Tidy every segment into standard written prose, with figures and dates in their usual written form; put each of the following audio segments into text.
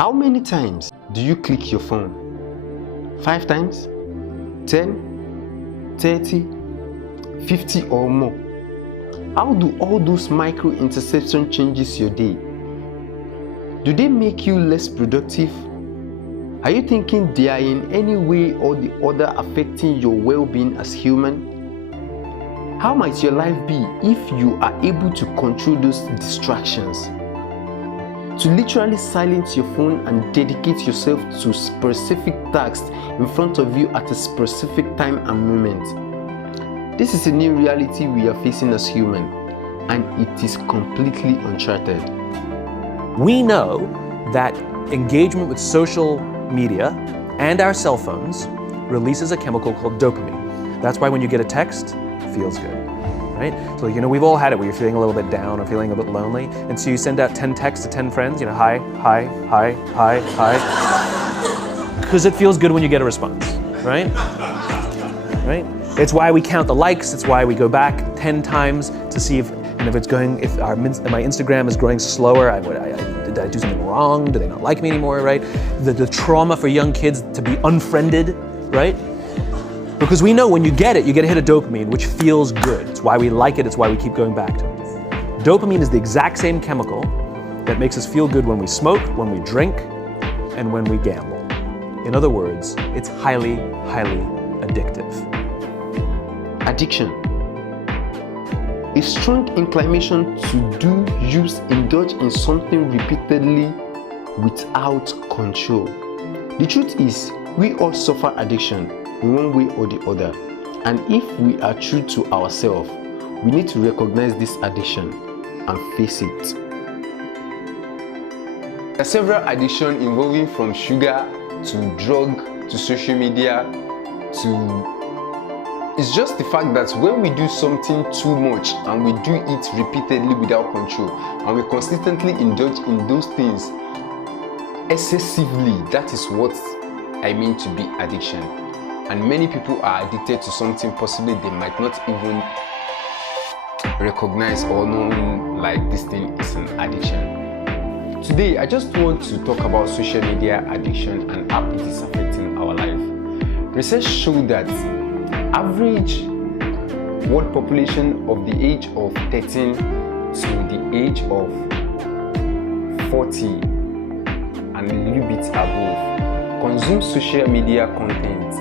How many times do you click your phone? 5 times? 10? 30? 50 or more? How do all those micro interception changes your day? Do they make you less productive? Are you thinking they are in any way or the other affecting your well-being as human? How might your life be if you are able to control those distractions? To literally silence your phone and dedicate yourself to specific tasks in front of you at a specific time and moment. This is a new reality we are facing as humans, and it is completely uncharted. We know that engagement with social media and our cell phones releases a chemical called dopamine. That's why when you get a text, it feels good, right? So we've all had it where you're feeling a little bit down or feeling a bit lonely, and so you send out 10 texts to 10 friends, hi, hi, hi, hi, hi, because it feels good when you get a response, right? Right? It's why we count the likes. It's why we go back 10 times to see if my Instagram is growing slower. Did I do something wrong? Do they not like me anymore, right? The trauma for young kids to be unfriended, right? Because we know when you get a hit of dopamine, which feels good. It's why we like it. It's why we keep going back to it. Dopamine is the exact same chemical that makes us feel good when we smoke, when we drink, and when we gamble. In other words, it's highly, highly addictive. Addiction. A strong inclination to do, use, indulge in something repeatedly without control. The truth is, we all suffer addiction in one way or the other. And if we are true to ourselves, we need to recognize this addiction and face it. There are several addictions involving from sugar to drug to social media to... It's just the fact that when we do something too much and we do it repeatedly without control and we consistently indulge in those things excessively, that is what I mean to be addiction. And many people are addicted to something possibly they might not even recognize or know like this thing is an addiction. Today, I just want to talk about social media addiction and how it is affecting our life. Research showed that average world population of the age of 13 to the age of 40 and a little bit above consume social media content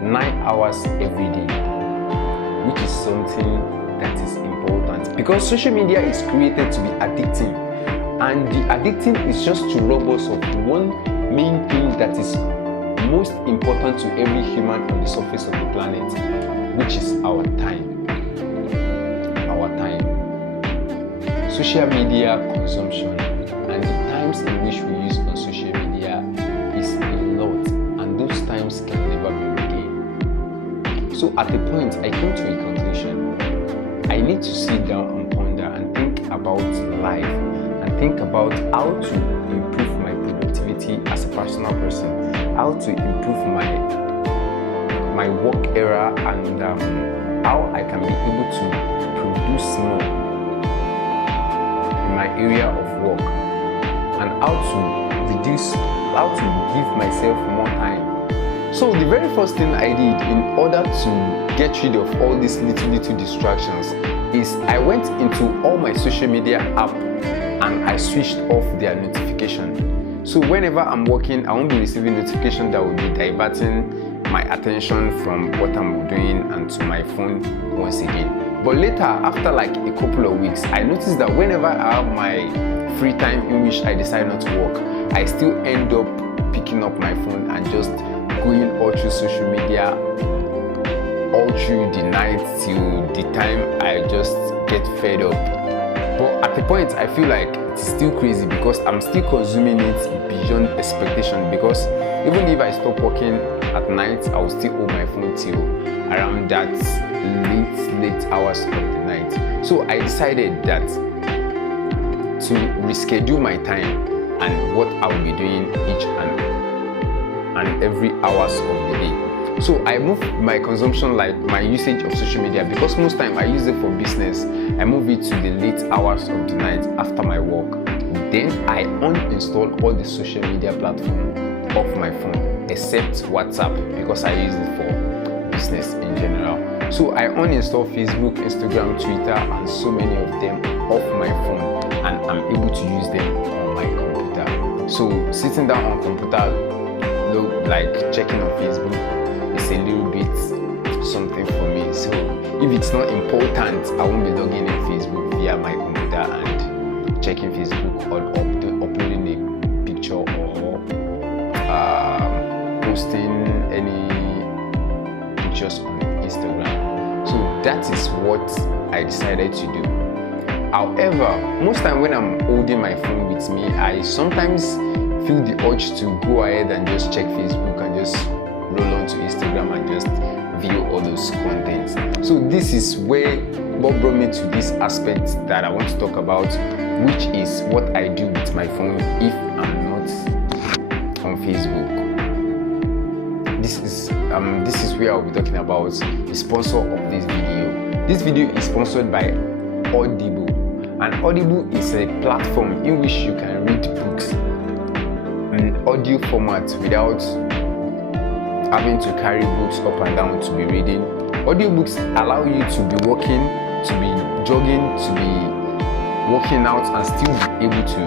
9 hours every day, which is something that is important because social media is created to be addicting, and the addicting is just to rob us of one main thing that is most important to every human on the surface of the planet, which is our time. Our time. Social media consumption and the times in which we use on social media is a lot, and those times can never be regained. So at a point, I came to a conclusion. I need to sit down and ponder and think about life and think about how to improve my productivity as a personal person, how to improve my work area, and how I can be able to produce more in my area of work, and how to give myself more time. So the very first thing I did in order to get rid of all these little distractions is I went into all my social media app and I switched off their notification. So whenever I'm working, I won't be receiving notifications that will be diverting my attention from what I'm doing and to my phone once again. But later, after like a couple of weeks, I noticed that whenever I have my free time in which I decide not to work, I still end up picking up my phone and just going all through social media all through the night till the time I just get fed up. But at the point, I feel like it's still crazy because I'm still consuming it beyond expectation, because even if I stop working at night, I will still hold my phone till around that late hours of the night. So I decided that to reschedule my time and what I will be doing each and every hours of the day. So I move my consumption, like my usage of social media, because most time I use it for business. I move it to the late hours of the night after my work, Then I uninstall all the social media platforms off my phone except WhatsApp because I use it for business in general. So I uninstall Facebook, Instagram, Twitter, and so many of them off my phone, and I'm able to use them on my computer. So sitting down on computer, like checking on Facebook, is a little bit something for me. So if it's not important, I won't be logging in Facebook via my computer and checking Facebook or uploading a picture or posting any pictures on Instagram. So that is what I decided to do. However, most time when I'm holding my phone with me, I sometimes feel the urge to go ahead and just check Facebook and just roll on to Instagram and just view all those contents. So this is where Bob brought me to this aspect that I want to talk about, which is what I do with my phone if I'm not on Facebook. This is where I'll be talking about the sponsor of this video. This video is sponsored by Audible, and Audible is a platform in which you can read books in audio format without having to carry books up and down to be reading. Audiobooks allow you to be walking, to be jogging, to be working out and still be able to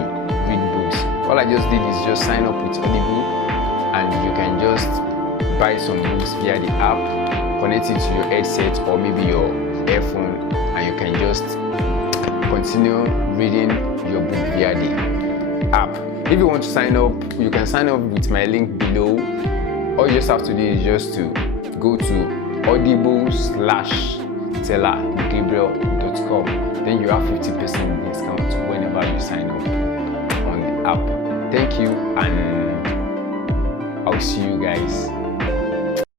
read books. All I just did is just sign up with Audible, and you can just buy some books via the app, connect it to your headset or maybe your earphone, and you can just continue reading your book via the app. If you want to sign up, you can sign up with my link below. All you just have to do is just to go to audible/TellerGabriel.com. Then you have 50% discount whenever you sign up on the app. Thank you, and I'll see you guys